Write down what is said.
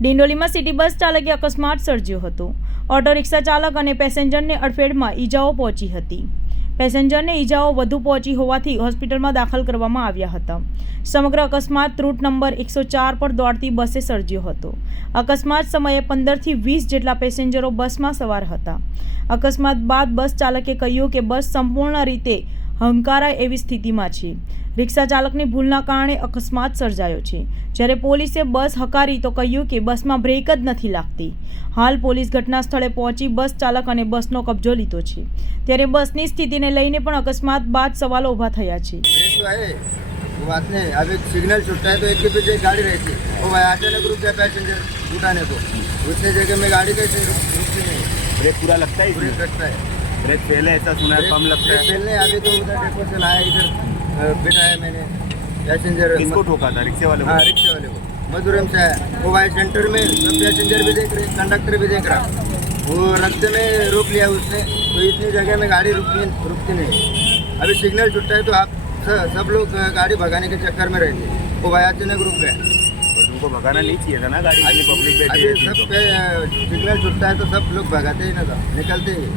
ડિંડોલીમાં city bus ચાલકે અકસ્માત સર્જ્યો હતો. ઓટો રિક્ષા ચાલક અને પેસેન્જરને અડફેટમાં ઈજાઓ પહોંચી હતી. પેસેન્જરને ઈજાઓ વધુ પહોંચી હોવાથી હોસ્પિટલમાં દાખલ કરવામાં આવ્યા હતા. સમગ્ર અકસ્માત રૂટ નંબર એકસો ચાર પર દોડતી બસે સર્જ્યો હતો. અકસ્માત સમયે પંદરથી વીસ જેટલા પેસેન્જરો બસમાં સવાર હતા. અકસ્માત બાદ બસ ચાલકે કહ્યું કે બસ સંપૂર્ણ રીતે હંકારાય એવી સ્થિતિમાં છે રિક્ષા ચાલકની ભૂલના કારણે અકસ્માત સર્જાયો છે જ્યારે પોલીસે બસ હકારી તો કહ્યું કે બસમાં બ્રેક જ નથી લાગતી હાલ પોલીસ ઘટના સ્થળે પહોંચી બસ ચાલક અને બસનો કબજો લીધો છે ત્યારે બસની સ્થિતિને લઈને પણ અકસ્માત બાદ સવાલો ઊભા થયા છે ब्रेक तो है वो बात नहीं अब एक सिग्नल छूटता है तो एक के पीछे एक गाड़ी रहती है वो भाई अचानक रुक गया पैसेंजर उठाने को उतने जगह में गाड़ी कैसे रुक- रुकती नहीं ब्रेक पूरा लगता है ब्रेक इसमें रखता है ब्रेक पहले ऐसा सुना है कम लगता है। पहले अभी तो उधर डेपो से लाया इधर अ, बिठाया मैंने। पैसेंजर किसको ठोका था? रिक्शे वाले को? हाँ रिक्शे वाले को। मधुरम से आया वो भाई सेंटर में सब पैसेंजर भी देख रहे कंडक्टर भी देख रहा। वो रास्ते में रोक लिया उसने तो इतनी जगह में गाड़ी रुकती रुकती नहीं। अभी सिग्नल छुटता है तो आप सब लोग गाड़ी भगाने के चक्कर में रहते वो भाई अचानक रुक गया और तुमको भगाना नहीं चाहिए था ना गाड़ी? पब्लिक सब तो। सिग्नल छुटता है तो सब लोग भगाते ही ना था निकलते ही।